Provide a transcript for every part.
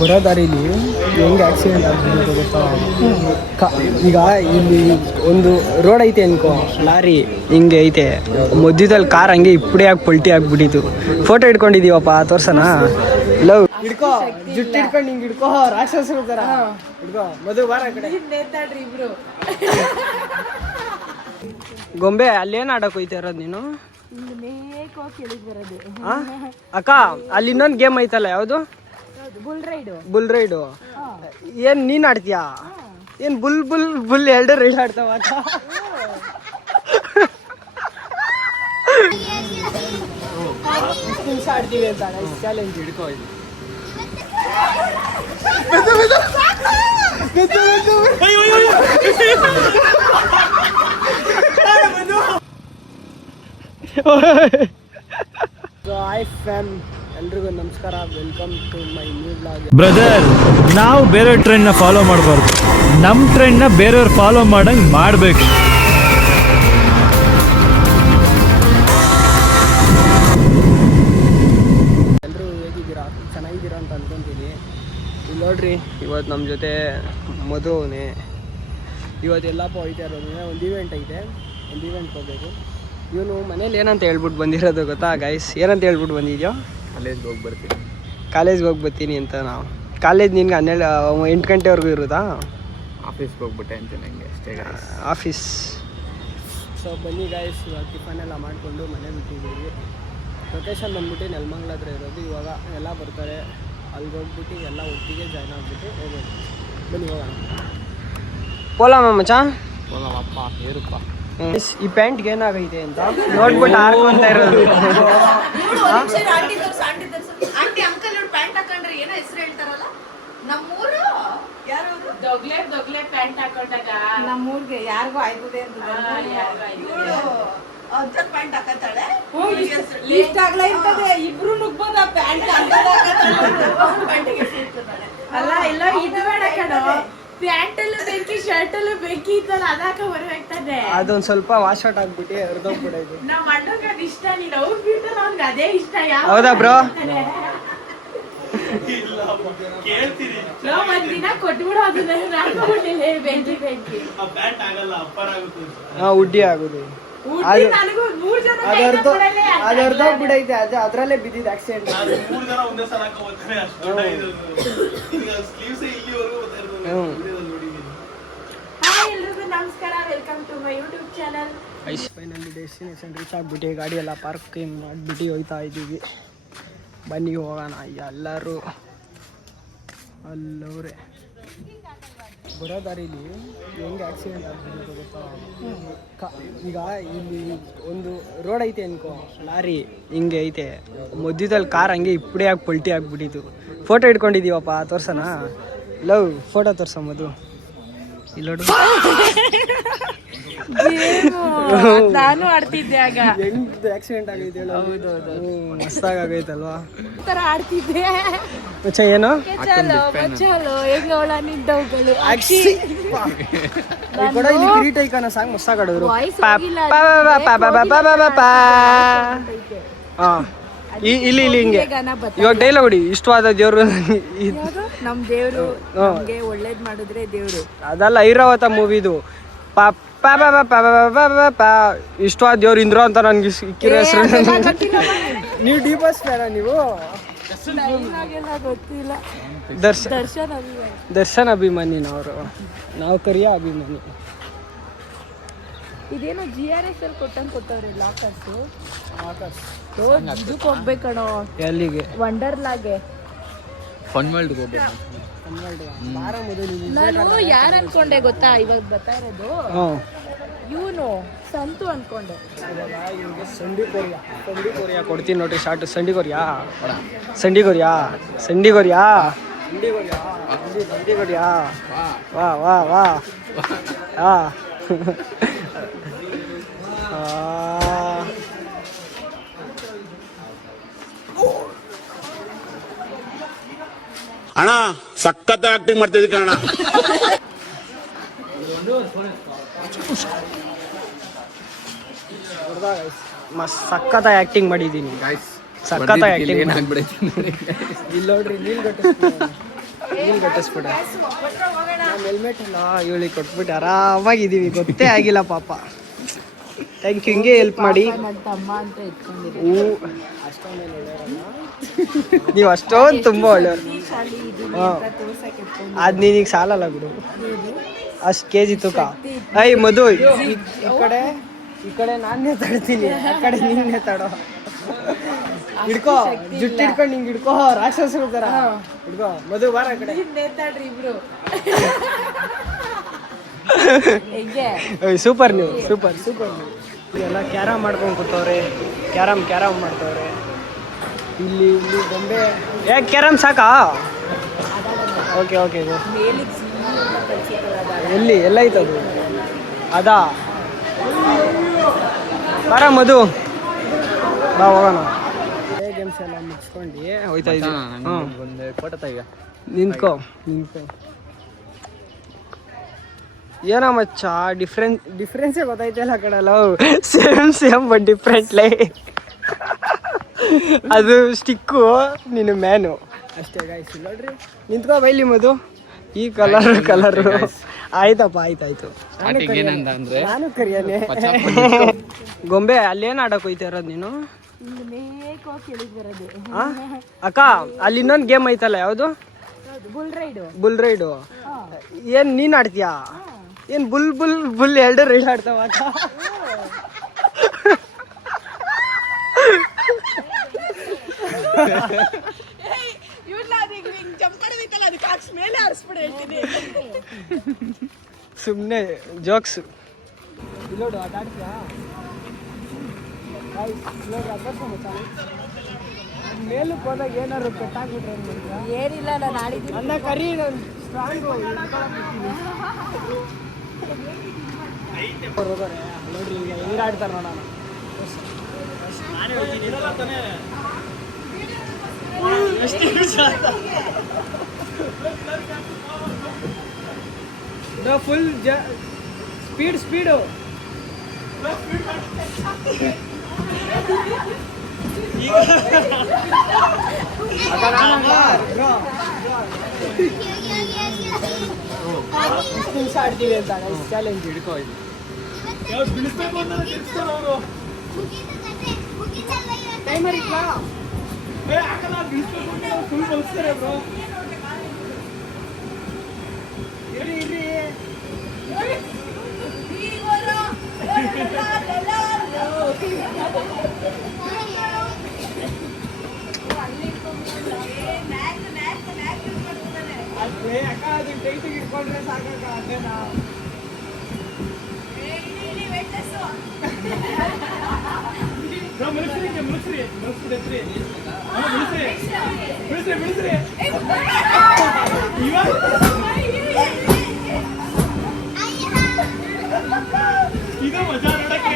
ಬರೋ ದಾರಿಲಿ ಹೆಂಗೆ ಆಕ್ಸಿಡೆಂಟ್ ಆಗ್ಬಿಟ್ಟು ಗೊತ್ತಾ? ಈಗ ಇಲ್ಲಿ ಒಂದು ರೋಡ್ ಐತೆ ಅನ್ಕೋ, ಲಾರಿ ಹಿಂಗೆ ಐತೆ, ಮಧ್ಯದಲ್ಲಿ ಕಾರ್ ಹಂಗೆ ಇಪ್ಪಡಿ ಆಗಿ ಪಲ್ಟಿ ಆಗ್ಬಿಟ್ಟಿತ್ತು. ಫೋಟೋ ಇಟ್ಕೊಂಡಿದೀವಪ್ಪ, ತೋರ್ಸನ? ಲವ್ ಹಿಡ್ಕೋ, ಜುಟ್ಟು ಹಿಡ್ಕೊಂಡು ಹಿಂಗೆ ಹಿಡ್ಕೋ, ರಾಕ್ಷಸರ ಥರ ಹಿಡ್ಕೋ. ಮದುವೆ ಬಾರ ಕಡೆ ಇಬ್ರು. ಗೊಂಬೆ ಅಲ್ಲೇನು ಆಡಕ್ ಹೋಯ್ತಾ ಇರೋದು ನೀನು? ಅಕ್ಕ ಅಲ್ಲಿ ಇನ್ನೊಂದು ಗೇಮ್ ಐತಲ್ಲ, ಯಾವುದು? Bull raid. ಏನ್ ನೀನ್ ಆಡ್ತೀಯಾ? ಏನ್ ಬುಲ್ ಬುಲ್ ಬುಲ್ ಎರಡು ರೈಡ್ ಆಡ್ತಾವ ಅಕ್ಕ? ನಿಮಿಷ ಆಡ್ತೀವಿ ಅಂತ ಚಾಲೆಂಜ್. ಹಿಡ್ಕೋ ಹಾಯ್ ಫ್ಯಾಮ್, ಎಲ್ರಿಗೂ ನಮಸ್ಕಾರ, welcome to my new blog. Brother, ನಾವು ಬೇರೆ ಟ್ರೆಂಡ್ನ ಫಾಲೋ ಮಾಡಬಾರ್ದು, ನಮ್ಮ ಟ್ರೆಂಡ್ನ ಬೇರೆಯವ್ರು ಫಾಲೋ ಮಾಡಂಗೆ ಮಾಡಬೇಕು. ಎಲ್ಲರೂ ಹೇಗಿದ್ದೀರಾ? ಚೆನ್ನಾಗಿದ್ದೀರಾ ಅಂತ ಅಂದ್ಕೊತೀನಿ. ಇಲ್ಲಿ ನೋಡ್ರಿ, ಇವತ್ತು ನಮ್ಮ ಜೊತೆ ಮದುವೆ. ಇವತ್ತು ಎಲ್ಲಪ್ಪ ಹೋಯ್ತಾ ಇರೋದು, ಒಂದು ಈವೆಂಟ್ ಐತೆ, ಒಂದು ಈವೆಂಟ್ಗೆ ಹೋಗ್ಬೇಕು. ಇವನು ಮನೇಲಿ ಏನಂತ ಹೇಳ್ಬಿಟ್ಟು ಬಂದಿರೋದು ಗೊತ್ತಾ ಗೈಸ್? ಏನಂತ ಹೇಳ್ಬಿಟ್ಟು ಬಂದಿದ್ಯೋ? ಕಾಲೇಜ್ಗೆ ಹೋಗಿ ಬರ್ತೀನಿ ಅಂತ. ನಾವು ಕಾಲೇಜ್ ನಿನ್ಗೆ 8 ಗಂಟೆವರೆಗೂ ಇರೋದಾ? ಆಫೀಸ್ಗೆ ಹೋಗ್ಬಿಟ್ಟೆ ಅಂತ ನನಗೆ ಅಷ್ಟೇ ಆಫೀಸ್. ಸೊ ಬನ್ನಿ ಗೈಸ್, ಇವಾಗ ಟಿಫನ್ ಎಲ್ಲ ಮಾಡಿಕೊಂಡು ಮನೆ ಬಿಟ್ಟಿದ್ದೀವಿ. ಲೊಕೇಶನ್ ಬಂದ್ಬಿಟ್ಟು ನೆಲಮಂಗಲ ಹತ್ರ ಇರೋದು. ಇವಾಗ ಎಲ್ಲ ಬರ್ತಾರೆ, ಅಲ್ಲಿಗೆ ಹೋಗ್ಬಿಟ್ಟು ಎಲ್ಲ ಒಟ್ಟಿಗೆ ಜಾಯ್ನ್ ಆಗಿಬಿಟ್ಟು ಹೋಗೋದು. ಬನ್ನಿ ಹೋಗೋಣ. ಪೋಲಮ್ಮ ಮಚ್ಚ, ಅಪ್ಪ ಏರುಪ್ಪ. ಈ ಪ್ಯಾಂಟ್ಗೆ ಏನಾಗೈತೆ ಅಂತ ನೋಡ್ಬಿಟ್ಟು ಹಾಕೊಂತ ಇರೋದು. ನಮ್ಮೂರ್ಗೆ ಯಾರಿಗೂ ಆಯ್ತದೆ ಅಂತ ಇಷ್ಟ ಆಗ್ಲ ಇರ್ತದೆ. ಇಬ್ರು ನುಗ್ಬೋದ ಪ್ಯಾಂಟ್ ಅಲ್ಲ, ಇಲ್ಲ ಇದು ಬೇಡ ಕಣೋ, ಪ್ಯಾಂಟ್ ಅಲ್ಲೂ ಬೇಕಿ, ಶರ್ಟ್ ಅಲ್ಲೂ ಬೇಕಿ, ಇತ್ತಲ್ಲ ಅದಾಕ ಬರಬೇಕಾಗ್ತದೆ. ಅದೊಂದ್ ಸ್ವಲ್ಪ ವಾಶ್ ಔಟ್ ಆಗ್ಬಿಟ್ಟು ಹರಿದೋಗ್ಬಿಡೋದು. ನಮ್ಮ ಅಣ್ಣಗೆ ಅದು ಇಷ್ಟ, ನೀನ್ ಅವ್ರು ಬಿಟ್ಟಲ್ಲ ಅವ್ನಿಗೆ ಅದೇ ಇಷ್ಟ. ಹೌದಾ ಬ್ರೋ? ಒಂದಿನ ಕೊಟ್ಬಿಡು, ಅದನ್ನ ಬೆಂಕಿ ಬೆಂಕಿ ಉಡ್ಡಿ ಆಗುದು. ಅದು ಅರ್ಧೋಗ್ಬಿಡೈತೆ, ಅದ್ರಲ್ಲೇ ಬಿದ್ದಿದ್ದು ಆಕ್ಸಿಡೆಂಟ್. ಎಲ್ರಿಗೂ ನಮಸ್ಕಾರ, welcome to my YouTube channel. Finally destination reach ಆಗ್ಬಿಟ್ಟು ಗಾಡಿ ಎಲ್ಲ ಪಾರ್ಕಿಂಗ್ ಮಾಡಿಬಿಟ್ಟು ಹೋಯ್ತಾ ಇದ್ದೀವಿ. ಬನ್ನಿ ಹೋಗೋಣ. ಎಲ್ಲರೂ ಅಲ್ಲವ್ರೆ. ಬರೋ ದಾರಿಲಿ ಹೆಂಗೆ ಆಕ್ಸಿಡೆಂಟ್ ಆಗ್ಬಿಟ್ಟು ಗೊತ್ತಾ? ಈಗ ಇಲ್ಲಿ ಒಂದು ರೋಡ್ ಐತೆ ಅನ್ಕೋ, ಲಾರಿ ಹಿಂಗೆ ಐತೆ, ಮಧ್ಯದಲ್ಲಿ ಕಾರ್ ಹಂಗೆ ಇಪ್ಪಡಿ ಆಗಿ ಪಲ್ಟಿ ಆಗ್ಬಿಟ್ಟಿತ್ತು. ಫೋಟೋ ಇಟ್ಕೊಂಡಿದ್ದೀವಪ್ಪ, ತೋರ್ಸನ? ಲವ್ ಫೋಟೋ ತೋರ್ಸ ಮದು. ಇಲ್ಲೋಡು, ನಾನು ಆಡ್ತಿದ್ದೆ ಆಗ. ಹೆಂಗ್ ಆಕ್ಸಿಡೆಂಟ್ ಆಗೈತೆ? ಮಸ್ತಾಗ ಆಗೈತಲ್ವಾ? ಆಡ್ತಿದ್ದೆ. ಏನು ಹೆಂಗ ಅವಳ ನಿಂತವುಗಳು ಕಿರೀಟ ಐಕನ ಸಾಂಗ್ ಮಸ್ತಾಗ ಆಡಿದ್ರು. ಇಲ್ಲಿ ಹಿಂಗೆ ಇವಾಗ ಡೈಲಾಗ್ ಹೊಡಿ. ಇಷ್ಟವಾದ ದೇವ್ರು ನಮ್ ದೇವ್ರು, ಒಳ್ಳೇದ್ ಮಾಡಿದ್ರೆ ದೇವ್ರು. ಅದಲ್ಲ, ಐರಾವತ ಮೂವಿದು. ಇಷ್ಟವಾದ ದೇವ್ರು ಇಂದ್ರ ಅಂತ ನನ್ಗೆ ಕಿರ ಹೆಸರು. ನೀವು ಡಿ ಬಾಸ್ ಫ್ಯಾನ? ನೀವು ಗೊತ್ತಿಲ್ಲ. ದರ್ಶನ್ ಅಭಿಮಾನಿ ನಾವು ಕರಿಯಾ ಅಭಿಮಾನಿ. ಇದೇನೋ GRS ಅಲ್ಲಿ ಕೊಟ್ಟವ್ರಿ ಲಾಕರ್ಸ್. ಇದಕ್ಕೆ ಹೋಗ್ಬೇಕಣೋ. ಎಲ್ಲಿಗೆ? ವಂಡರ್ಲಾಗೆ. ಫನ್ ವರ್ಲ್ಡ್ಗೆ ಹೋಗ್ಬೇಕು. ನಾನು ಯಾರು ಅನ್ಕೊಂಡೆ ಗೊತ್ತಾ? ಇವಾಗ ಬರ್ತಾ ಇರೋದು ಇವನು ಸಂತು ಅನ್ಕೊಂಡೆ. ಸಂಡಿ ಕೊರಿಯಾ ಕೊಡ್ತೀನಿ ನೋಡ್ರಿ ಶಾರ್ಟ್. ಸಂಡಿ ಕೊರಿಯಾ ವಾ ವಾ ವಾ. ಅಣ್ಣ ಸಖತ್ ಆಕ್ಟಿಂಗ್ ಮಾಡ್ತಿದ್ದೆ ಕಣ. ಮಸ್ತ್ ಸಖತ್ತಾಗಿ ಆ್ಯಕ್ಟಿಂಗ್ ಮಾಡಿದ್ದೀನಿ ಗಾಯ್ಸ್ ಸಖತ್ತಾಗಿ ಆ್ಯಕ್ಟಿಂಗ್ ಏನಾಗ್ಬಿಡೈತಿ ಇಲ್ಲಿ ನೋಡ್ರಿ ನೀಲ್ ಗಟ್ಟಿಸ್ಬಿಟ್ಟೆ ನಮ್ಮ ಹೆಲ್ಮೆಟ್ ಇಲ್ಲ ಇವಳಿಗೆ ಕೊಟ್ಬಿಟ್ಟು ಆರಾಮಾಗಿದ್ದೀವಿ ಗೊತ್ತೇ ಆಗಿಲ್ಲ ಪಾಪ ಥ್ಯಾಂಕ್ ಯು ಹಿಂಗೆ ಹೆಲ್ಪ್ ಮಾಡಿ ನೀವು ಅಷ್ಟೊಂದು ತುಂಬ ಒಳ್ಳೆಯವ್ರು ಹಾಂ ಅದು ನೀನೀಗ ಸಾಲಲ್ಲ ಬಿಡು ಅಷ್ಟು ಕೆ ಜಿ ತೂಕ ಐ ಮಧು ಈ ಕಡೆ ನಾನೇ ತಡ್ತೀನಿ ಆ ಕಡೆ ನೀನೇ ತಡೋ ಹಿಡ್ಕೋ ಜುಟ್ಟು ಹಿಡ್ಕೊಂಡು ಹಿಂಗೆ ಹಿಡ್ಕೋ ರಾಕ್ಷಸರು ಥರ ಹಿಡ್ಕೋ ಮಧು ಬಾರ ಆ ಕಡೆ ಸೂಪರ್ ನೀವು ಸೂಪರ್ ನೀವು ಎಲ್ಲ ಕ್ಯಾರಮ್ ಮಾಡ್ಕೊಂಡು ಕೂತವ್ರೆ ಕ್ಯಾರಮ್ ಮಾಡ್ತವ್ರೆ ಇಲ್ಲಿ ಗೊಂಬೆ ಕ್ಯಾರಮ್ ಸಾಕಾ ಓಕೆ ಎಲ್ಲೈತದು ಅದಾ ಬರ ಮಧು ಬಾ ಹೋಗೋಣ ಗೇಮ್ಸ್ ಎಲ್ಲ ಮುಗಿಸ್ಕೊಂಡು ಹೋಯ್ತಾ ಇದ್ದೀವಿ ಒಂದು ಫೋಟೋ ತೆಗ ನಿಂತ್ಕೋ ಏನೋ ಮಚ್ಚ ಡಿಫ್ರೆನ್ಸೇ ಗೊತ್ತಾಯ್ತಲ್ಲ ಆ ಕಡೆ ಅಲ್ಲ ಸೇಮ್ ಬಟ್ ಡಿಫ್ರೆಂಟ್ಲೇ ಅದು ಸ್ಟಿಕ್ಕು ನೀನು ಮ್ಯಾನು ಅಷ್ಟೇ ಗಾಯ್ಸ್ ನೋಡ್ರಿ ನಿಂತ್ಕೋ ಬೈಲಿ ಮಧು ಈ ಕಲರು ಆಯ್ತಪ್ಪ ಆಯ್ತು ನಾನು ಕರಿಯಾನೆ ಗೊಂಬೆ ಅಲ್ಲೇನು ಆಡಕ್ ಹೋಯ್ತಾ ಇರೋದು ನೀನು ಅಕ್ಕ ಅಲ್ಲಿ ಇನ್ನೊಂದು ಗೇಮ್ ಐತಲ್ಲ ಯಾವುದು ಬುಲ್ ರೈಡು ಏನ್ ನೀನ್ ಆಡ್ತೀಯಾ ಏನ್ ಬುಲ್ ಎರಡು ರೈಡ್ ಆಡ್ತಾವ ಅಕ್ಕ ಸುಮ್ಮನೆ ಜೋಕ್ಸ್ ನೋಡು ಆಟಾಡ್ತೀಯಾ ಮೇಲಕ್ಕೆ ಹೋದಾಗ ಏನಾದ್ರು ಪೆಟ್ಟಾಗ್ಬಿಟ್ರೆ ಏನಿಲ್ಲ ನಾನು ಆಡಿದ್ದೀನಿ ನನ್ನ ಕರಿ ಸ್ಟ್ರಾಂಗು ನೋಡ್ರಿ ಈಗ ಹೆಂಗೆ ಆಡ್ತಾರೆ ನೋಡೋಣ ಫುಲ್ ಸ್ಪೀಡು ನಿಮಿಷ ಆಡ್ತೀವಿ ಅಂತ ಚಾಲೆಂಜ್ ಹಿಡ್ಕೋ ಇದು ಟೈಮರ್ ಇಲ್ಲ ಫುಲ್ ಬಳಸ್ತಾರೆ ಬ್ರೋ ಇರ್ರಿ ಅಕ್ಕ ಅದು ಟೈಟಿಗೆ ಇಟ್ಕೊಂಡ್ರೆ ಸಾಕಾಗ ಅದೇನಾ ಇದು ಮಜಾ ನೋಡಕ್ಕೆ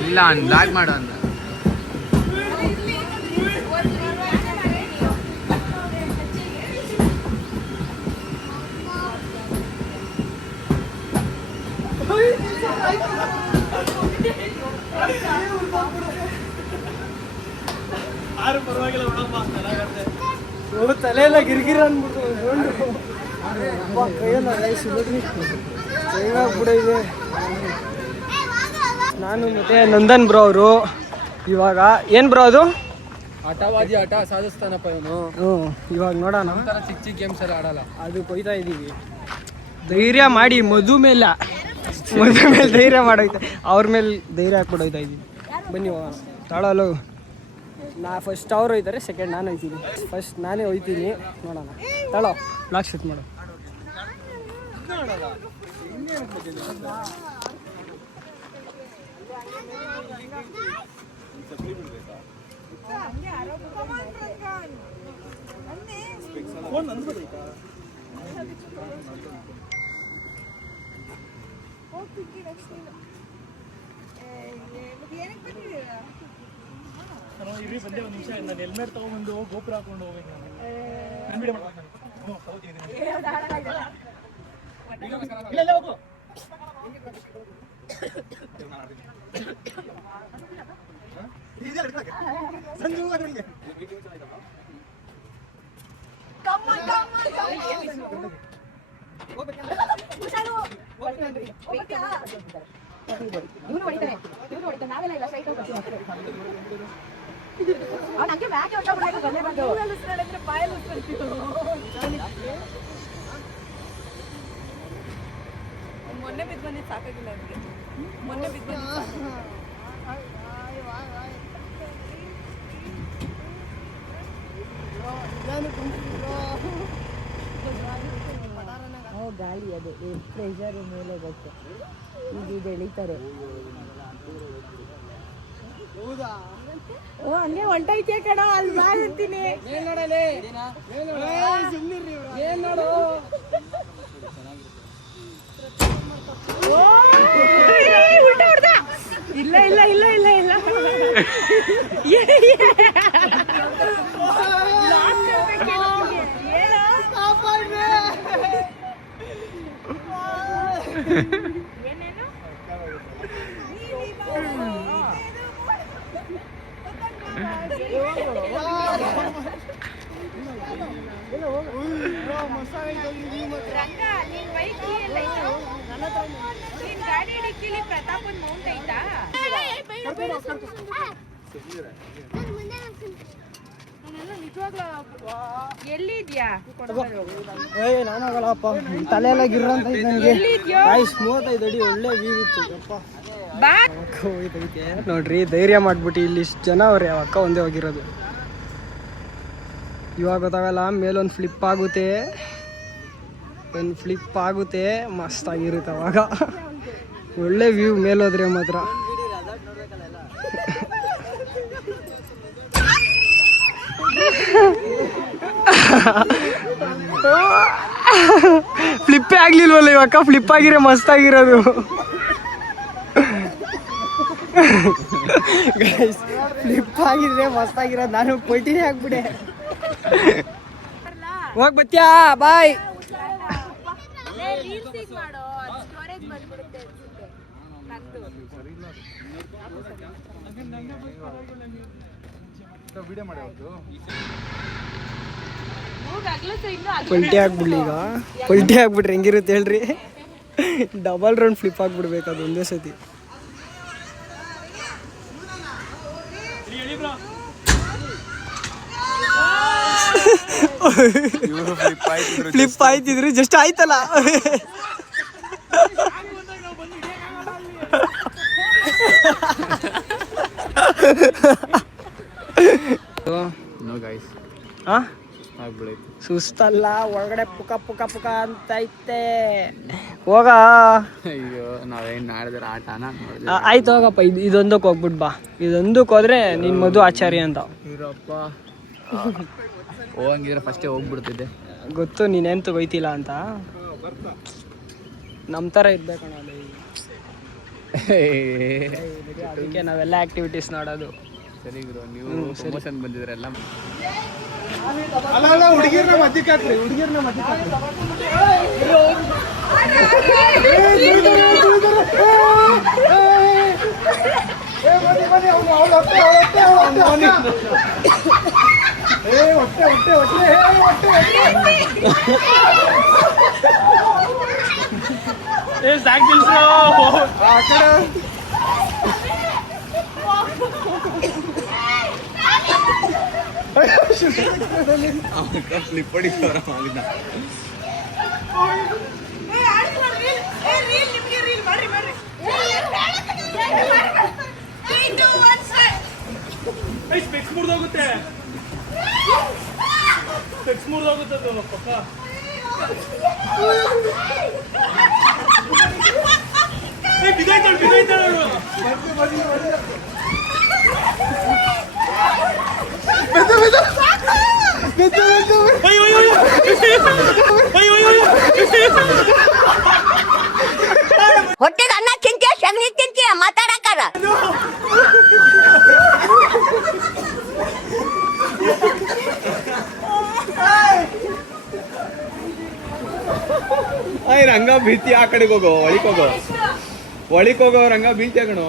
ಇಲ್ಲ ಲಾಗ್ ಮಾಡು ಅಂದ ತಲೆ ಎಲ್ಲ ಗಿರ್ಗಿರ ಅಂದ್ಬಿಟ್ಟು ಕೈಯೆಲ್ಲ ರೈಸ್ ನೋಡ್ರಿ ಇದೆ ನಾನು ಮತ್ತೆ ನಂದನ್ ಬ್ರೋ ಅವರು ಇವಾಗ ಏನು ಬ್ರೋ ಅದು ಆಟವಾದಿ ಆಟ ಸಾಧಿಸ್ತಾನಪ್ಪ ಇವನು. ಇವಾಗ ನೋಡೋಣ. ಚಿಕ್ಕ ಚಿಕ್ಕ ಗೇಮ್ಸ್ ಎಲ್ಲ ಆಡಲ್ಲ. ಅದು ಕೊಯ್ತಾ ಇದ್ದೀವಿ. ಧೈರ್ಯ ಮಾಡಿ ಮಧು ಮೇಲೆ ಧೈರ್ಯ ಮಾಡೋಯ್ತಾ, ಅವ್ರ ಮೇಲೆ ಧೈರ್ಯ ಹಾಕ್ಬಿಡೋಯ್ತಾ ಇದ್ದೀವಿ. ಬನ್ನಿ ತಾಳಲು. ಫಸ್ಟ್ ಅವ್ರು ಹೋಯ್ತಾರೆ, ಸೆಕೆಂಡ್ ನಾನು ಹೋಯ್ತೀನಿ. ಫಸ್ಟ್ ನಾನೇ ಹೋಯ್ತೀನಿ. ನೋಡೋಣ ತಾಳೋ ಲಾಕ್ ಶೂಟ್ ಮಾಡೋ. ಬಂದೆ ಒಂದು ನಿಮಿಷ, ನಾನು ಹೆಲ್ಮೆಟ್ ತಗೊಂಡ್ಬಂದು ಗೋಪುರ ಹಾಕೊಂಡು ಹೋಗ್ಬೇಕು. ಮೊನ್ನೆ ಬಿದ್ದು ಬಂದಿದ್ದು ಸಾಕಾಗಿಲ್ಲ ಅವ್ರಿಗೆ. ಮೊನ್ನೆ ಬಿದ್ದು ಬಂದಿದ್ದು ಗಾಳಿ ಅದೇ ಪ್ರೆಷರ್ ಮೇಲೆ ಗೊತ್ತು. ಈಗ ಇದು ಎಳಿತಾರೆ. ಓ ಹಂಗೆ ಹೊಂಟೈತೆ ಕಣ, ಅಲ್ಲಿ ಬಾ ಅಂತೀನಿ. ಇಲ್ಲ ಇಲ್ಲ ಇಲ್ಲ ಇಲ್ಲ ಇಲ್ಲ ಏನೇನು ರಂಗ, ನಿನ್ ಬೈಕ್ ಎಲ್ಲ ಇತ್ತು, ನಿನ್ ಗಾಡಿ ಡಿಕ್ಕಿಲಿ ಪ್ರತಾಪನ್ ಮೌಂಟ್ ಐತಾ? ಎಲ್ಲಿದ್ಯಾ? ನಾನಾಗಲ್ಲಪ್ಪ, ತಲೆ ಎಲ್ಲ ಗಿರ್ರಂತ ನನಗೆ. ಗಾಯ್ಸ್ 35 ಅಡಿ ಒಳ್ಳೆ ವ್ಯೂ ಇತ್ತು. ನೋಡ್ರಿ, ಧೈರ್ಯ ಮಾಡ್ಬಿಟ್ಟು ಇಲ್ಲಿ ಇಷ್ಟು ಜನ ಅವ್ರೆ. ಅಕ್ಕ ಒಂದೇ ಹೋಗಿರೋದು. ಇವಾಗ ಗೊತ್ತಾಗಲ್ಲ, ಮೇಲೊಂದು ಫ್ಲಿಪ್ ಆಗುತ್ತೆ, ಒಂದು ಫ್ಲಿಪ್ ಆಗುತ್ತೆ, ಮಸ್ತಾಗಿರುತ್ತೆ ಅವಾಗ. ಒಳ್ಳೆ ವ್ಯೂ ಮೇಲೋದ್ರೆ ಮಾತ್ರ. ಫ್ಲಿಪ್ಪೇ ಆಗ್ಲಿಲ್ವಲ್ಲ ಇವಾಗ, ಫ್ಲಿಪ್ ಆಗಿರೋ ಮಸ್ತಾಗಿರೋದು. ಫ್ಲಿಪ್ ಆಗಿದ್ರೆ ಮಸ್ತಾಗಿರೋದು. ನಾನು ಪಲ್ಟಿನೇ ಹಾಕ್ಬಿಡೆ. ಹೋಗ್ ಬತ್ತೀಯಾ? ಬಾಯ್. ಪಲ್ಟಿ ಆಗ್ಬಿಡ್ಲಿ ಈಗ. ಪಲ್ಟಿ ಆಗ್ಬಿಟ್ರೆ ಹೆಂಗಿರುತ್ತೆ ಹೇಳ್ರಿ? ಡಬಲ್ ರೌಂಡ್ ಫ್ಲಿಪ್ ಆಗ್ಬಿಡ್ಬೇಕು ಅದು ಒಂದೇ ಸತಿ. ಫ್ಲಿಪ್ ಆಯ್ತಿದ್ರು, ಜಸ್ಟ್ ಆಯ್ತಲ್ಲ. ಸುಸ್ತಲ್ಲ, ಒಳಗಡೆ ಪುಕ ಪುಕ ಪುಕ ಅಂತ ಐತೆ. ಹೋಗ. ಅಯ್ಯೋ, ನಾವೇನ್ ನಾಡಿದ್ರೆ ಆಟನ ಆಯ್ತು ಹೋಗಪ್ಪ. ಇದೊಂದಕ್ಕೆ ಹೋಗ್ಬಿಟ್ ಬಾ. ಇದೊಂದಕ್ಕೆ ಹೋದ್ರೆ ನಿನ್ ಮಧು ಆಚಾರ್ಯ ಅಂತ. ಇರಪ್ಪ, ಹೋಗಂಗಿದ್ರೆ ಫಸ್ಟೇ ಹೋಗ್ಬಿಡ್ತಿದ್ದೆ. ಗೊತ್ತು ನೀನೇನ್ ತಗೋಯ್ತಿಲ್ಲ ಅಂತ. ನಮ್ಮ ಥರ ಇರ್ಬೇಕಣ್ಣ ಅಲ್ಲಿ. ಅದಕ್ಕೆ ನಾವೆಲ್ಲ ಆಕ್ಟಿವಿಟೀಸ್ ನೋಡೋದು. ಸರಿ ಗುರು, ನೀವು ಪ್ರಮೋಷನ್ ಬಂದಿದ್ರೆಲ್ಲ. ಹುಡುಗಿರ್ನ ಮಧ್ಯಕ್ಕೆ ಹಾಕ್ರಿ, ಹುಡುಗಿರ್ನ ಮಧ್ಯಕ್ಕೆ ಹಾಕ್ರಿ. ಹೊಟ್ಟೆಗೆ ಅನ್ನ ತಿಂತೀಯ ಸಗಣಿ ತಿಂತೀಯ ಮಾತಾಡಕ್ಕಾರ ರಂಗ ಬೀಳ್ತಿ ಆ ಕಡೆಗೆ ಹೋಗೋ ಒಳಿಕ್ ಹೋಗೋ ರಂಗ ಬೀಳ್ತಿಯ ಕಣೋ.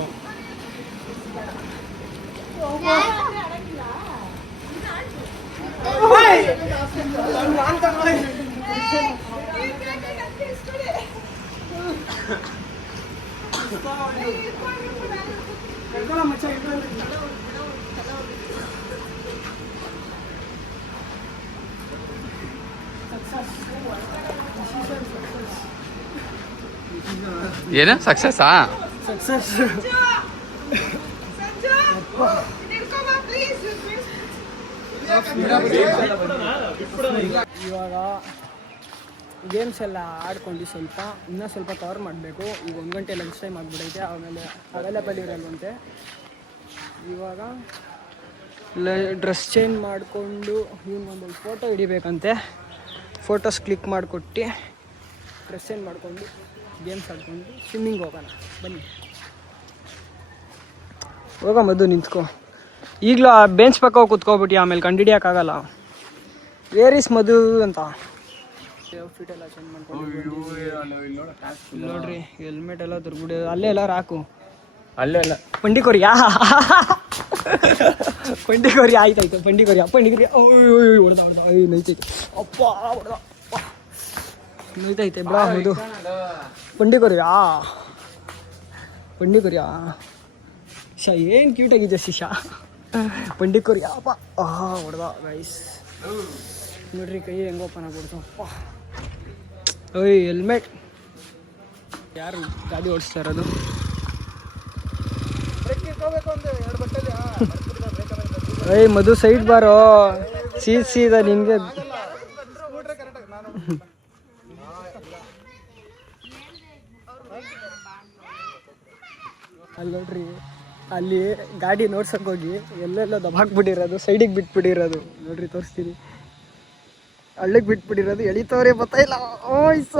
ಏನು ಸಕ್ಸಸ್ಸಾ? ಸಕ್ಸಸ್. ಇವಾಗ ಗೇಮ್ಸ್ ಎಲ್ಲ ಆಡ್ಕೊಂಡು ಇನ್ನೂ ಸ್ವಲ್ಪ ಕವರ್ ಮಾಡಬೇಕು. ಈಗ 1 ಗಂಟೆ ಲಂಚ್ ಟೈಮ್ ಆಗಿಬಿಡೈತೆ, ಆಮೇಲೆ ಅವೈಲೇಬಲ್ ಇರಲ್ವಂತೆ. ಇವಾಗ ಡ್ರೆಸ್ ಚೇಂಜ್ ಮಾಡಿಕೊಂಡು ಇವನೊಂದು ಫೋಟೋ ಹಿಡಿಬೇಕಂತೆ. ಫೋಟೋಸ್ ಕ್ಲಿಕ್ ಮಾಡಿಕೊಟ್ಟು ಡ್ರೆಸ್ ಚೇಂಜ್ ಮಾಡಿಕೊಂಡು ಗೇಮ್ಸ್ ಆಡ್ಕೊಂಡು ಸ್ವಿಮ್ಮಿಂಗ್ ಹೋಗೋಣ ಬನ್ನಿ. ಹೋಗ ಮದ್ದು ನಿಂತ್ಕೊ. ಈಗಲೂ ಆ ಬೆಂಚ್ ಪಕ್ಕ ಹೋಗಿ ಕುತ್ಕೊಬಿಟ್ಟು ಆಮೇಲೆ ಕಂಡಿಡಿಯೋಕ್ಕಾಗಲ್ಲ. ವೇರ್ ಇಸ್ ಮಧು ಅಂತ. ಔಟ್ಫಿಟ್ ಎಲ್ಲ ಚೇಂಜ್ ಮಾಡ್ಕೊಂಡು ನೋಡ್ರಿ, ಹೆಲ್ಮೆಟ್ ಎಲ್ಲ ದುರ್ಗುಡಿ ಅಲ್ಲೇ ಎಲ್ಲ ರಾಕು ಅಲ್ಲೇ ಅಲ್ಲ ಪಂಡಿಕೋರಿಯಾ ಪಂಡಿಕೋರಿ ಆಯ್ತಾಯ್ತು. ಪಂಡಿಕೋರಿಯಾ ಹೊಡೆದ ನೈತೈತೆ ಅಪ್ಪ ಹೊಡೆದ ನೈತೈತೆ ಬಿಡ. ಹೌದು ಪಂಡಿಕೋರಿಯಾ ಏನು ಕ್ಯೂಟಾಗಿದೆ ಶಿಶಾ. ಪಂಡಿಕೋರಿಯಾ ಅಪ್ಪ ಹೊಡೆದ ಗೈಸ್. ನೋಡ್ರಿ ಕೈ ಹೆಂಗೆ ಓಪನ್ ಆಗ್ಬಿಡ್ತು. ಅಪ್ಪ ಹೆಲ್ಮೆಟ್ ಯಾರು ಗಾಡಿ ಓಡಿಸ್ತಾ ಇರೋದು? ಮಧು ಸೈಡ್ ಬಾರೋ, ಸೀದಾ ನಿಮಗೆ. ಅಲ್ಲಿ ನೋಡ್ರಿ, ಅಲ್ಲಿ ಗಾಡಿ ನೋಡ್ಸಕ್ ಹೋಗಿ ಎಲ್ಲೆಲ್ಲ ದಬಾಕ್ಬಿಟ್ಟಿರೋದು, ಸೈಡಿಗೆ ಬಿಟ್ಬಿಟ್ಟಿರೋದು ನೋಡ್ರಿ, ತೋರಿಸ್ತೀನಿ. ಹಳ್ಳಿಗೆ ಬಿಟ್ಬಿಟ್ಟಿರೋದು ಎಳಿತವ್ರೆ ಗೊತ್ತಾಯಿಲ್ಲ. ಓಯ್ಸ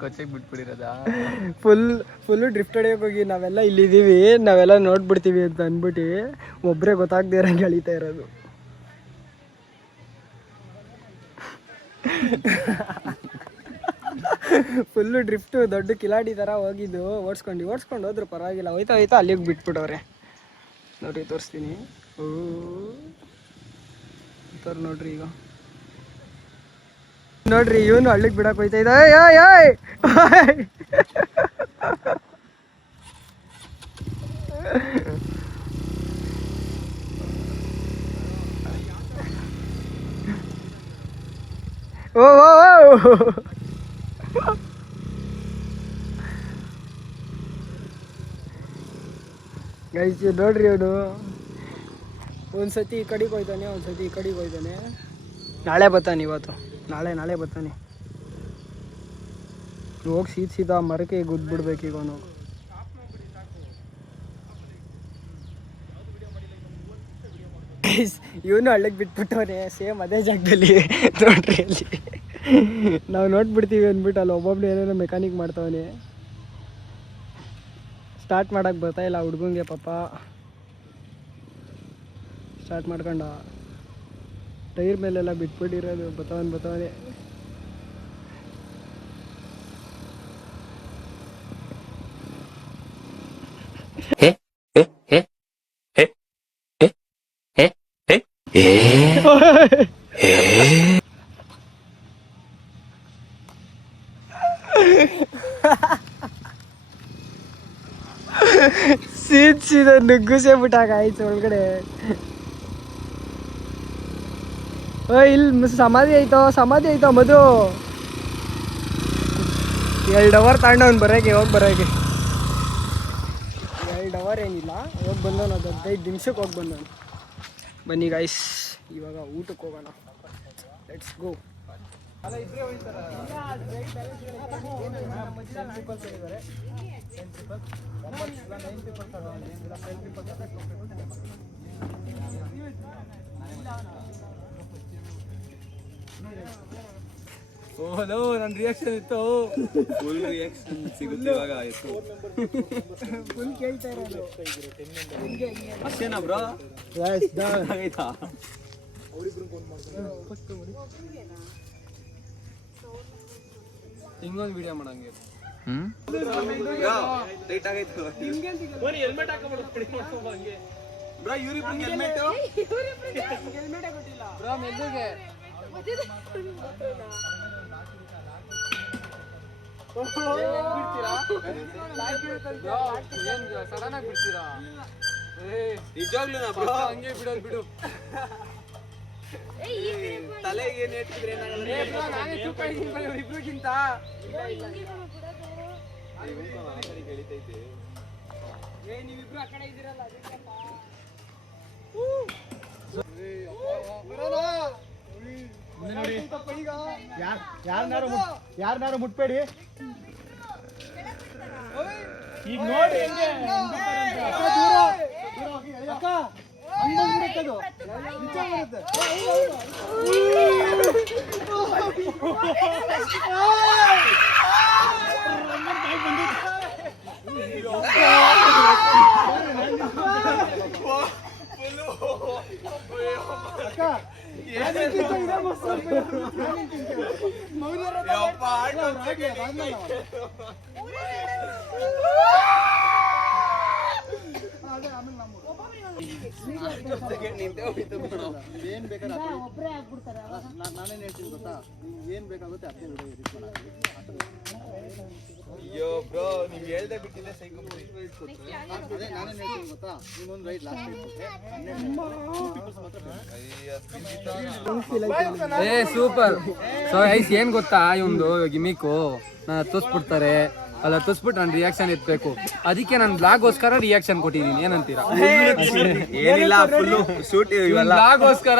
ಕೊಚ್ಚೆಗೆ ಬಿಟ್ಬಿಟ್ಟಿರೋದಾ? ಫುಲ್ಲು ಡ್ರಿಫ್ಟ್ ಹೊಡೆಯೋಕೆ ಹೋಗಿ ನಾವೆಲ್ಲ ಇಲ್ಲಿದ್ದೀವಿ, ನಾವೆಲ್ಲ ನೋಡ್ಬಿಡ್ತೀವಿ ಅಂತ ಅಂದ್ಬಿಟ್ಟು ಒಬ್ಬರೇ ಗೊತ್ತಾಗದೇ ಇರೋಂಗೆ ಎಳಿತಾ ಇರೋದು. ಫುಲ್ಲು ಡ್ರಿಫ್ಟು ದೊಡ್ಡ ಕಿಲಾಡಿ ಥರ ಹೋಗಿದ್ದು. ಓಡಿಸ್ಕೊಂಡು ಹೋದ್ರು ಪರವಾಗಿಲ್ಲ. ಹೋಯ್ತಾ ಅಲ್ಲಿಗೆ ಬಿಟ್ಬಿಟ್ಟವ್ರೆ ನೋಡ್ರಿ, ತೋರಿಸ್ತೀನಿ. ನೋಡ್ರಿ, ಈಗ ನೋಡ್ರಿ ಇವನು ಹಳ್ಳಿಗೆ ಬಿಡಕ್ಕೆ ಹೋಯ್ತಾ ಇದ್ದ. ಗೈಸ್ ನೋಡ್ರಿ, ಅವನು ಒಂದ್ಸತಿ ಈ ಕಡೆಗೆ ಹೋಯ್ತಾನೆ, ಒಂದ್ಸತಿ ಈ ಕಡೆಗೆ ಹೋಯ್ತಾನೆ. ನಾಳೆ ಬರ್ತಾನೆ, ಇವತ್ತು ನಾಳೆ ಬರ್ತಾನೆ. ಹೋಗಿ ಸೀದಾ ಮರಕ್ಕೆ ಗುದ್ಬಿಡ್ಬೇಕು ಈಗ ಅವನು. ಇವನು ಹಳ್ಳಿಗೆ ಬಿಟ್ಬಿಟ್ಟವನೆ, ಸೇಮ್ ಅದೇ ಜಾಗದಲ್ಲಿ ನೋಡ್ರಿ. ಅಲ್ಲಿ ನಾವು ನೋಡ್ಬಿಡ್ತೀವಿ ಅಂದ್ಬಿಟ್ಟು ಅಲ್ಲಿ ಒಬ್ಬೊಬ್ಬನೇ ಏನೇನೋ ಮೆಕ್ಯಾನಿಕ್ ಮಾಡ್ತಾವನೆ. ಸ್ಟಾರ್ಟ್ ಮಾಡೋಕ್ಕೆ ಬರ್ತಾಯಿಲ್ಲ ಹುಡ್ಗಂಗೆ ಪಾಪ. ಸ್ಟಾರ್ಟ್ ಮಾಡ್ಕೊಂಡ ಟೈರ್ ಮೇಲೆಲ್ಲ ಬಿಟ್ಬಿಟ್ಟಿರೋದು. ಬತ್ತವನೆ ಸೀದಾ ನುಗ್ಗಿಸೇ ಬಿಟ್ಟಾಗ ಆಯ್ತು ಒಳಗಡೆ. ಇಲ್ಲಿ ಸಮಾಧಿ ಐತೋ ಮಧು. 2 ಅವರ್ ತಗೊಂಡು ಅವ್ನು ಬರೋಕೆ ಹೋಗಿ 2 ಅವರ್ ಏನಿಲ್ಲ, ಹೋಗಿ ಬಂದವನು. ಅದು 15 ನಿಮಿಷಕ್ಕೆ ಹೋಗಿ ಬಂದವನು. ಬನ್ನಿ ಗೈಸ್, ಇವಾಗ ಊಟಕ್ಕೆ ಹೋಗೋಣ. Let's go. ಓಹೋ, ನನ್ನ ರಿಯಾಕ್ಷನ್ ಇತ್ತು. ಫುಲ್ ರಿಯಾಕ್ಷನ್ ಸಿಗುತ್ತೆ ಇವಾಗ. ಫುಲ್ ಕೇಳ್ತಾ ಇರೋದು ಅಷ್ಟೇನಾ ಬ್ರೋ? ಆಯ್ತಾ? ಹಿಂಗೊಂದು ವಿಡಿಯೋ ಮಾಡಂಗೆ. ಟೈಟ್ ಆಗೈತೆ ಬ್ರೋ. ಇವ್ರಿಬ್ರಿಗೆ ಹೆಲ್ಮೆಟ್ ಬ್ರೋ. ಮೆಲ್ಲುಗೆ ಸಡನ್ ಆಗಿ ಬಿಡ್ತೀರಾ? ನಿಜವಾಗ್ಲೂ ಬ್ರೋ, ಹಂಗೆ ಬಿಡೋದು ಬಿಡು. ತಲೆಗೆ ಏನ್ ಹೇಳ್ತಿದ್ರೆ ಇಬ್ರಿಗಿಂತ ನೀವಿಬ್ರು ಆ ಕಡೆ ಇದ್ದೀರಲ್ಲ. ಯಾರನ್ನಾರು ಮುಟ್ಬೇಡಿ. ಈಗ ನೋಡಿ ಹೆಂಗೆ ಏನ್ ಬೇಕಾದ್ರೆ ಒಬ್ಬರೇ ಆಗ್ಬಿಡ್ತಾರೆ. ನಾನೇನ್ ಹೇಳ್ತೀನಿ ಗೊತ್ತಾ, ಏನ್ ಬೇಕಾಗುತ್ತೆ ಅದೇ ಅಯ್ಯೋ ಬ್ರೋ, ನೀವ್ ಹೇಳ್ದೆ ಬಿಟ್ಟಿದ್ದೆ ಸೈಕಲ್. ಅದೇ ನಾನೇನ್ ಹೇಳ್ತೀನಿ ಗೊತ್ತಾ, ಇನ್ನೊಂದು ರೈಡ್ ಲಾಸ್ಟ್ ಸೂಪರ್. ಸೊ ಐಸ್ ಏನ್ ಗೊತ್ತಾ, ಇವಂದು ಗಿಮಿಕು ನಾನು ತೋರಿಸ್ಬಿಡ್ತಾರೆ, ಅಲ್ಲ ತೋರಿಸ್ಬಿಟ್ಟು ನಾನು ರಿಯಾಕ್ಷನ್ ಎತ್ಬೇಕು. ಅದಕ್ಕೆ ನಾನು ಬ್ಲಾಗೋಸ್ಕರ ರಿಯಾಕ್ಷನ್ ಕೊಟ್ಟಿದ್ದೀನಿ. ಏನಂತೀರಾ? ಏನಿಲ್ಲ, ಫುಲ್ ಶೂಟ್ ಬ್ಲಾಗೋಸ್ಕರ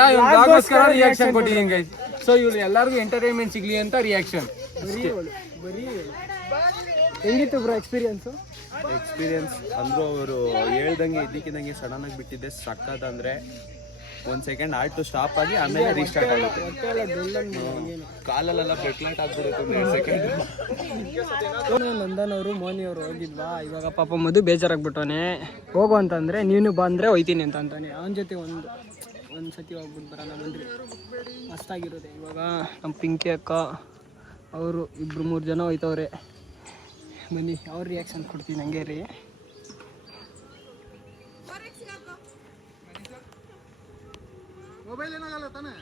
ರಿಯಾಕ್ಷನ್ ಕೊಟ್ಟಿದ್ದೀನಿ ಗೈಸ್. ಸೊ ಇವ್ರು ಎಲ್ಲರಿಗೂ ಎಂಟರ್ಟೈನ್ಮೆಂಟ್ ಸಿಗ್ಲಿ ಅಂತ ರಿಯಾಕ್ಷನ್. ಹೆಂಗಿತ್ತು ಬ್ರೋ ಎಕ್ಸ್ಪೀರಿಯನ್ಸ್ ಅಂದ್ರು ಅವರು ಹೇಳ್ದಂಗೆ ಇದ್ದಕ್ಕಿದ್ದಂಗೆ ಸಡನ್ ಆಗಿ ಬಿಟ್ಟಿದ್ದೆ. ಸಕ್ಕತ್ ಅಂದ್ರೆ 1 ಸೆಕೆಂಡ್ ಆಲ್ಟು ಸ್ಟಾಪ್ ಆಗಿ ಆಮೇಲೆ ರೀಸ್ಟಾರ್ಟ್ ಆಗುತ್ತೆ. ಕಾಲಲ್ಲೆಲ್ಲ ಬೆಕ್ಲೆಟ್ ಆಗ್ಬಿಡುತ್ತೆ 2 ಸೆಕೆಂಡ್. ನಂದನ್ ಅವರು ಮೋನಿ ಅವರು ಹೋಗಿದ್ವಾ, ಇವಾಗ ಪಾಪ ಮಧು ಬೇಜಾರಾಗ್ಬಿಟ್ಟವನೆ. ಹೋಗು ಅಂತಂದ್ರೆ ನೀನು ಬಂದ್ರೆ ಹೋಯ್ತೀನಿ ಅಂತಾನೆ. ಅವನ ಜೊತೆ ಒಂದು ಸತಿ ಹೋಗ್ಬಿಟ್ಟು ಬರೋಣ ಬನ್ರಿ, ಮಸ್ತಾಗಿರುತ್ತೆ. ಇವಾಗ ನಮ್ಮ ಪಿಂಕಿ ಅಕ್ಕ ಅವರು 2-3 ಜನ ಹೋಯ್ತವ್ರೆ. ಬನ್ನಿ ಅವ್ರ ರಿಯಾಕ್ಷನ್ ಕೊಡ್ತೀನಿ ಹಂಗೆ ರೀ. ಮೊಬೈಲ್ ಏನಾಗಲ್ಲ ತಾನೆ?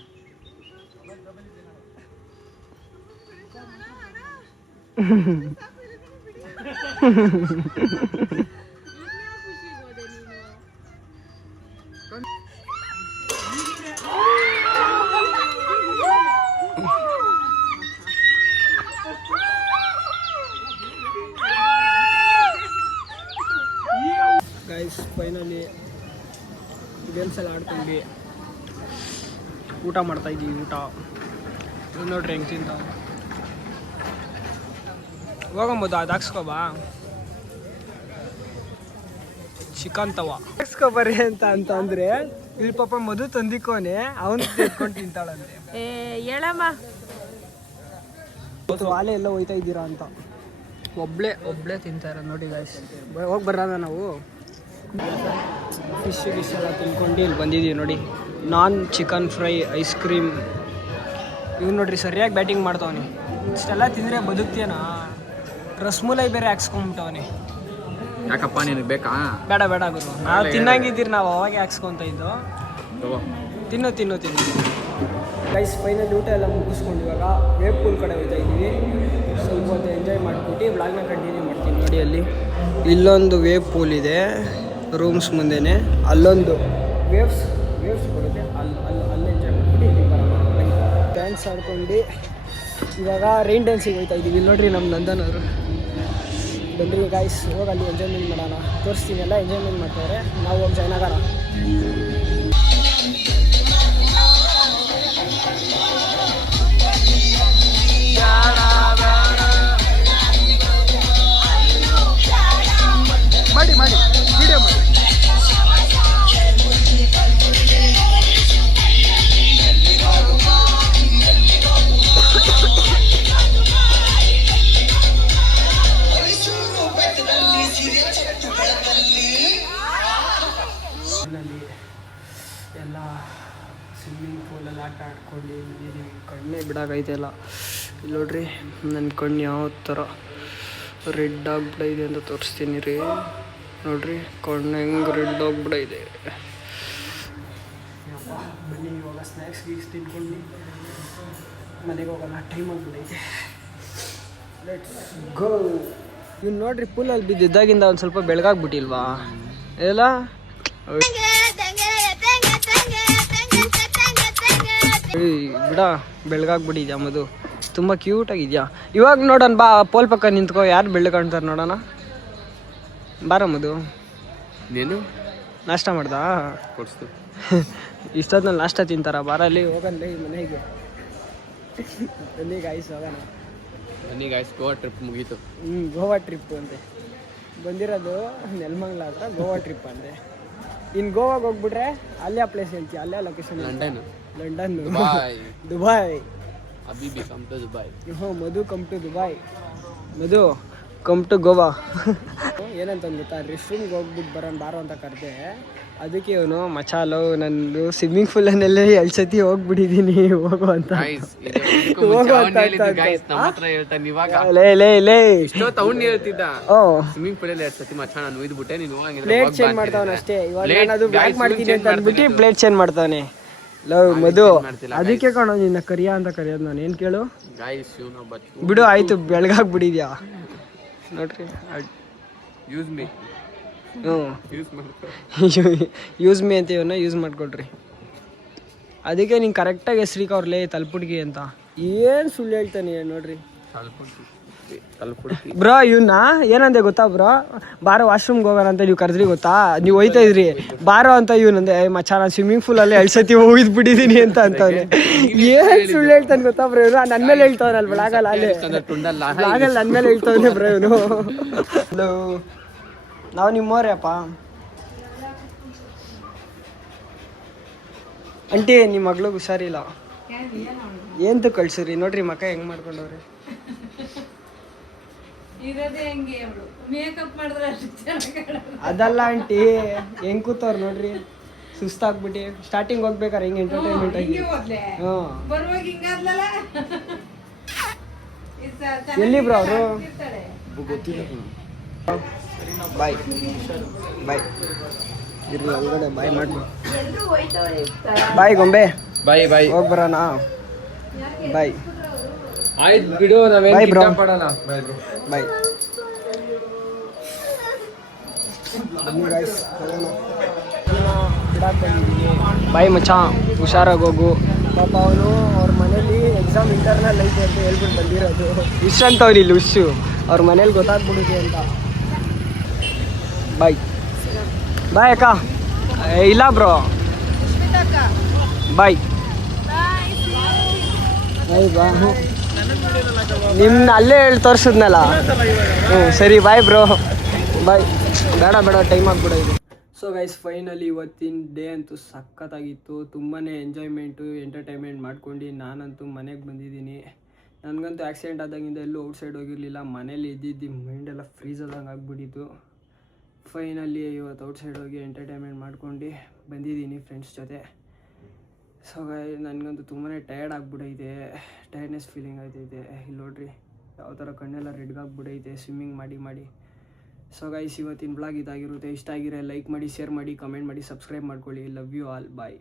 ಗೈಸ್ ಫೈನಲಿ ಗೇಮ್ಸ್ ಎಲ್ಲ ಆಡ್ಕೊಂಡ್ವಿ, ಊಟ ಮಾಡ್ತಾಯಿದ್ದೀವಿ. ಊಟ ನೋಡ್ರಿ ಹೆಂಗೆ ತಿಂತ ಹೋಗಂಬೋದು. ಅದು ಹಾಕ್ಸ್ಕೊಬಾ, ಚಿಕನ್ ತವ ಹಾಕ್ಸ್ಕೊಬರ್ರಿ ಅಂತಂದ್ರೆ ಇಲ್ಲಿ ಪಾಪ ಮಧು ತಂದಿಕೋನೆ ಅವನು ತೆಗೆದ್ಕೊಂಡು ತಿಂತಾಳಂತೆ. ಹೇಳಮ್ಮ, ವಾಲೆ ಎಲ್ಲ ಹೋಯ್ತಾ ಇದ್ದೀರಾ ಅಂತ ಒಬ್ಳೆ ತಿಂತಾರೆ ನೋಡಿ ಗೈಸ್. ಹೋಗಿ ಬರೋಣ ನಾವು. ಫಿಶ್ ಎಲ್ಲ ತಿನ್ಕೊಂಡು ಇಲ್ಲಿ ಬಂದಿದ್ದೀವಿ ನೋಡಿ. ನಾನ್ ಚಿಕನ್ ಫ್ರೈ, ಐಸ್ ಕ್ರೀಮ್. ಇವ್ನು ನೋಡ್ರಿ ಸರಿಯಾಗಿ ಬ್ಯಾಟಿಂಗ್ ಮಾಡ್ತಾವನೆ. ಇಷ್ಟೆಲ್ಲ ತಿಂದರೆ ಬದುಕ್ತೀಯನಾ? ರಸ್ಮಲೈ ಬೇರೆ ಹಾಕ್ಸ್ಕೊಂಬಿಟ್ಟವನೆ. ಯಾಕಪ್ಪ ನಿನಗೆ ಬೇಕಾ? ಬೇಡ ಗುರು, ನಾವು ತಿನ್ನಂಗಿದ್ದೀರಿ, ನಾವು ಅವಾಗೆ ಹಾಕ್ಸ್ಕೊತ ಇದ್ದು. ತಿನ್ನು ಗೈಸ್ ಫೈನಲ್ ಊಟ ಎಲ್ಲ ಮುಗಿಸ್ಕೊಂಡು ಇವಾಗ ವೇವ್ ಪೂಲ್ ಕಡೆ ಹೋಗ್ತಾ ಇದ್ದೀವಿ. ಸ್ವಲ್ಪ ಹೊತ್ತು ಎಂಜಾಯ್ ಮಾಡಿಬಿಟ್ಟು ವ್ಲಾಗ್ನ ಕಂಟಿನ್ಯೂ ಮಾಡ್ತೀನಿ ನೋಡಿ. ಅಲ್ಲಿ ಇಲ್ಲೊಂದು ವೇವ್ ಪೂಲ್ ಇದೆ, ರೂಮ್ಸ್ ಮುಂದೆನೆ ಅಲ್ಲೊಂದು ವೇವ್ಸ್ ಬರುತ್ತೆ, ಅಲ್ಲಿ ಎಂಜಾಯ್ ಮಾಡ್ಬಿಟ್ಟು ಇಲ್ಲಿ ಬರೋಣ. ಡ್ಯಾನ್ಸ್ ಆಡ್ಕೊಂಡು ಇವಾಗ ರೈನ್ ಡ್ಯಾನ್ಸಿಗೆ ಹೋಗ್ತಾ ಇದ್ದೀವಿ. ಇಲ್ಲಿ ನೋಡ್ರಿ ನಮ್ಮ ನಂದನ್ ಅವರು. ಬನ್ರಿ ಗಾಯ್ಸ್, ಹೋಗಿ ಅಲ್ಲಿ ಎಂಜಾಯ್ಮೆಂಟ್ ಮಾಡೋಣ. ತೋರಿಸ್ತೀನಿ, ಎಲ್ಲ ಎಂಜಾಯ್ಮೆಂಟ್ ಮಾಡ್ತಾರೆ, ನಾವು ಹೋಗಿ ಜಾಯ್ನ್ ಆಗೋಣ. ಮಾಡಿ ವಿಡಿಯೋ ಮಾಡಿ. ಎಲ್ಲ ಸ್ವಿಮ್ಮಿಂಗ್ ಪೂಲಲ್ಲಿ ಆಟ ಆಡ್ಕೊಂಡು ನೀರಿಗೆ ಕಣ್ಣೇ ಬಿಡಾಕೈತೆ ಎಲ್ಲ. ಇಲ್ಲಿ ನೋಡ್ರಿ ನನ್ನ ಕಣ್ಣು ಯಾವ ಥರ ರೆಡ್ ಆಗಿಬಿಟ್ಟಿದೆ ಅಂತ ತೋರಿಸ್ತೀನಿ ರೀ. ನೋಡ್ರಿ ಕಣ್ಣು ಹೆಂಗೆ ರೆಡ್ ಆಗಿಬಿಟ್ಟಿದೆ. ಬನ್ನಿ ಇವಾಗ ಸ್ನ್ಯಾಕ್ಸ್ ಗೀಕ್ಸ್ ತಿನ್ಕೊಂಡು ಮನೆಗೆ ಹೋಗೋಣ, ಟೈಮ್ ಆಗಿಬಿಟ್ಟೈತೆ. Let's go. ಇವ್ನು ನೋಡ್ರಿ ಪೂಲಲ್ಲಿ ಬಿದ್ದಿದ್ದಾಗಿಂದ ಒಂದು ಸ್ವಲ್ಪ ಬೆಳಗಾಗ್ಬಿಟ್ಟಿಲ್ವಾ ಎಲ್ಲ. ಬಿಡ ಬೆಳಗಾಗ್ಬಿಟ್ಟಿದ್ಯಾ ಮದು, ತುಂಬ ಕ್ಯೂಟಾಗಿದ್ಯಾ. ಇವಾಗ ನೋಡೋಣ ಬಾ, ಪೋಲ್ ಪಕ್ಕ ನಿಂತ್ಕೋ, ಯಾರು ಬೆಳ್ಳು ಕಾಣ್ತಾರೆ ನೋಡೋಣ. ಬಾರ ಮದು. ನೀನು ನಾಷ್ಟ ಮಾಡ್ದಾ? ಕೊಡ್ಸ್ತು. ಇಷ್ಟೊತ್ತಲ್ಲಿ ನಾಷ್ಟ ತಿಂತಾರ? ಬಾರಲ್ಲಿ ಹೋಗಲ್ಲ ಈ ಮನೆಗೆ. ಬನ್ನಿ ಗಾಯ್ಸ್ ಹೋಗೋಣ. ಬನ್ನಿ ಗಾಯ್ಸ್, ಗೋವಾ ಟ್ರಿಪ್ ಮುಗೀತು. ಗೋವಾ ಟ್ರಿಪ್ ಅಂತೆ ಬಂದಿರೋದು, ನೆಲಮಂಗ್ಲ ಹತ್ರ ಗೋವಾ ಟ್ರಿಪ್ ಅಂತೆ. ಇನ್ನು ಗೋವಾಗ ಹೋಗ್ಬಿಟ್ರೆ ಅಲ್ಲೇ ಪ್ಲೇಸ್ ಹೇಳ್ತೀಯ, ಅಲ್ಲೇ ಲೊಕೇಶನ್. London, Dubai. ಅಬಿಬಿ come to Dubai. Madhu come to Dubai. Madhu come to Goa. ಏನಂತ ಗೊತ್ತಾ, ರೆಸ್ಟ್ ರೂಮ್ಗೆ ಹೋಗ್ಬಿಟ್ಟು ಬರೋಣ ಬಾರೋ ಅಂತ ಕರೆದೆ. ಅದಕ್ಕೆ ಇವನು ಮಚಾಲೋ, ನಂದು ಸ್ವಿಮ್ಮಿಂಗ್ ಪೂಲನ್ನೆಲ್ಲ 2 ಸತಿ ಹೋಗ್ಬಿಟ್ಟಿದ್ದೀನಿ, ಹೋಗು ಅಂತ. ಪ್ಲೇಟ್ ಚೇಂಜ್ ಮಾಡ್ತಾವನ ಅಷ್ಟೇ. ಇವಾಗ ಅದು ಬ್ಲಾಕ್ ಮಾಡ್ತೀನಿ ಅಂತ ಅಂದ್ಬಿಟ್ಟು ಪ್ಲೇಟ್ ಚೇಂಜ್ ಮಾಡ್ತಾವನೆ. ಲವ್ ಮಧು, ಅದಕ್ಕೆ ಕಾಣೋ ನಿನ್ನ ಕರಿಯ ಅಂತ ಕರೆಯೋದು ನಾನು. ಏನು ಕೇಳು ಬಿಡು, ಆಯ್ತು ಬೆಳಗಾಗ್ಬಿಟ್ಟಿದ್ಯಾ ನೋಡ್ರಿ. ಯೂಸ್ ಮೀ ಯೂಸ್ ಮೀ ಅಂತ ಇವನ್ನ ಯೂಸ್ ಮಾಡ್ಕೊಳ್ರಿ. ಅದಕ್ಕೆ ನಿಂಗೆ ಕರೆಕ್ಟಾಗಿ ಹೆಸ್ರಿಗೆ ಅವ್ರಲ್ಲೇ ತಲುಪುಡ್ಗಿ ಅಂತ. ಏನು ಸುಳ್ಳು ಹೇಳ್ತಾನೆ ನೋಡ್ರಿ ಬ್ರೋ. ಇವನ್ನ ಏನಂದೆ ಗೊತ್ತಾ ಬ್ರೋ, ಬಾರೋ ವಾಶ್ರೂಮ್ಗೆ ಹೋಗೋಣ ಅಂತ ನೀವು ಕರೆದ್ರಿ ಗೊತ್ತಾ, ನೀವು ಹೋಯ್ತಾ ಇದ್ರಿ ಬಾರೋ ಅಂತ. ಇವನಂದೆ ಮಚ್ಚ ನಾನು ಸ್ವಿಮ್ಮಿಂಗ್ ಪೂಲಲ್ಲಿ 2 ಸತಿ ಹೋಗಿದ್ಬಿಟ್ಟಿದ್ದೀನಿ ಅಂತ ಅಂತವ್ರೆ. ಏನು ಸುಳ್ಳು ಹೇಳ್ತಾನೆ ಗೊತ್ತಾ ಬ್ರೋ ಇವನು. ನನ್ನ ಮೇಲೆ ಹೇಳ್ತಾವನಲ್ಲ ಬ್ಲಾಗಲ್ಲ, ಅಲ್ಲೇ ಬ್ಲಾಗಲ್ಲಿ ನನ್ನ ಮೇಲೆ ಹೇಳ್ತಾವನೆ ಬ್ರೋ ಇವನು. ಹಲೋ, ನಾವು ನಿಮ್ಮವ್ರೆ ಅಪ್ಪ. ಅಂಟಿ ನಿಮ್ಮ ಮಗ್ಳಿಗೆ ಹುಷಾರಿಲ್ಲ, ಏನು ಕಳ್ಸಿರಿ ನೋಡ್ರಿ ಮಕ್ಕ ಹೆಂಗೆ ಮಾಡ್ಕೊಂಡವ್ರಿ. ಅದಲ್ಲ ಆಂಟಿ, ಹೆಂಗ್ ಕೂತವ್ರು ನೋಡ್ರಿ, ಸುಸ್ತಾಗ್ಬಿಟ್ಟು. ಸ್ಟಾರ್ಟಿಂಗ್ ಹೋಗ್ಬೇಕಾರೆ ಹೆಂಗೆ ಎಂಟರ್ಟೈನ್ಮೆಂಟ್ ಆಗಿ. ಎಲ್ಲಿ ಬ್ರೋ ಅವರು? ಬಾಯ್ ಬಾಯ್ ಇರ್ಲಿ, ಒಳಗಡೆ ಬಾಯ್ ಮಾಡಿ. ಬಾಯ್ ಗೊಂಬೆ, ಬಾಯ್ ಬಾಯ್, ಹೋಗಿ ಬರೋಣ. ಬಾಯ್. ಆಯ್ತು ಬಿಡು, ನಾವೇನು ಇಷ್ಟಪಡಲ್ಲ. ಬಾಯ್ ಬ್ರೋ, ಬಾಯ್. ಬಾಯ್ ಮಚ್ಚ, ಹುಷಾರಾಗಿ ಹೋಗು. ಪಾಪ ಅವನು ಅವ್ರ ಮನೇಲಿ ಎಕ್ಸಾಮ್ ಇಂಟರ್ನಲ್ ಐತೆ ಅಂತ ಹೇಳ್ಬಿಟ್ಟು ಬಂದಿರೋದು. ಇಷ್ಟ ಅಂತವ್ರು ಇಲ್ಲಿ ಹುಷು, ಅವ್ರ ಮನೇಲಿ ಗೊತ್ತಾಗ್ಬಿಡುತ್ತೆ ಅಂತ. ಬಾಯ್ ಬಾಯ್ ಅಕ್ಕ. ಇಲ್ಲ ಬ್ರೋ, ಬಾಯ್ ಬಾಯ್ ಬಾ. ನಿಮ್ನ ಅಲ್ಲೇ ಹೇಳಿ ತೋರಿಸಿದ್ನಲ್ಲ. ಸರಿ ಬಾಯ್ ಬ್ರೋ, ಬಾಯ್. ಬೇಡ ಟೈಮ್ ಆಗ್ಬಿಡೋದು. ಸೊ ಗೈಸ್, ಫೈನಲಿ ಇವತ್ತಿನ ಡೇ ಅಂತೂ ಸಖತ್ತಾಗಿತ್ತು. ತುಂಬಾ ಎಂಜಾಯ್ಮೆಂಟು ಎಂಟರ್ಟೈನ್ಮೆಂಟ್ ಮಾಡ್ಕೊಂಡು ನಾನಂತೂ ಮನೆಗೆ ಬಂದಿದ್ದೀನಿ. ನನಗಂತೂ ಆಕ್ಸಿಡೆಂಟ್ ಆದಾಗಿಂದ ಎಲ್ಲೂ ಔಟ್ಸೈಡ್ ಹೋಗಿರಲಿಲ್ಲ, ಮನೇಲಿ ಇದ್ದಿದ್ದು ಮೈಂಡೆಲ್ಲ ಫ್ರೀಸ್ ಆದಂಗೆ ಆಗ್ಬಿಟ್ಟಿತ್ತು. ಫೈನಲಿ ಇವತ್ತು ಔಟ್ಸೈಡ್ ಹೋಗಿ ಎಂಟರ್ಟೈನ್ಮೆಂಟ್ ಮಾಡ್ಕೊಂಡು ಬಂದಿದ್ದೀನಿ ಫ್ರೆಂಡ್ಸ್ ಜೊತೆ. ಸೊ ನನಗಂತೂ ತುಂಬಾ ಟಯರ್ಡ್ ಆಗಿಬಿಟ್ಟೈತೆ, ಟಯರ್ಡ್ನೆಸ್ ಫೀಲಿಂಗ್ ಆಯ್ತೈತೆ. ಇಲ್ಲಿ ನೋಡ್ರಿ ಯಾವ ಥರ ಕಣ್ಣೆಲ್ಲ ರೆಡ್ಗಾಗ್ಬಿಟ್ಟೈತೆ ಸ್ವಿಮ್ಮಿಂಗ್ ಮಾಡಿ. ಸೊ ಗೈಸ್, ಇವತ್ತಿನ ಬ್ಲಾಗ್ ಇದಾಗಿರುತ್ತೆ. ಇಷ್ಟ ಆಗಿರೋ ಲೈಕ್ ಮಾಡಿ, ಶೇರ್ ಮಾಡಿ, ಕಮೆಂಟ್ ಮಾಡಿ, ಸಬ್ಸ್ಕ್ರೈಬ್ ಮಾಡ್ಕೊಳ್ಳಿ. Love you all, bye.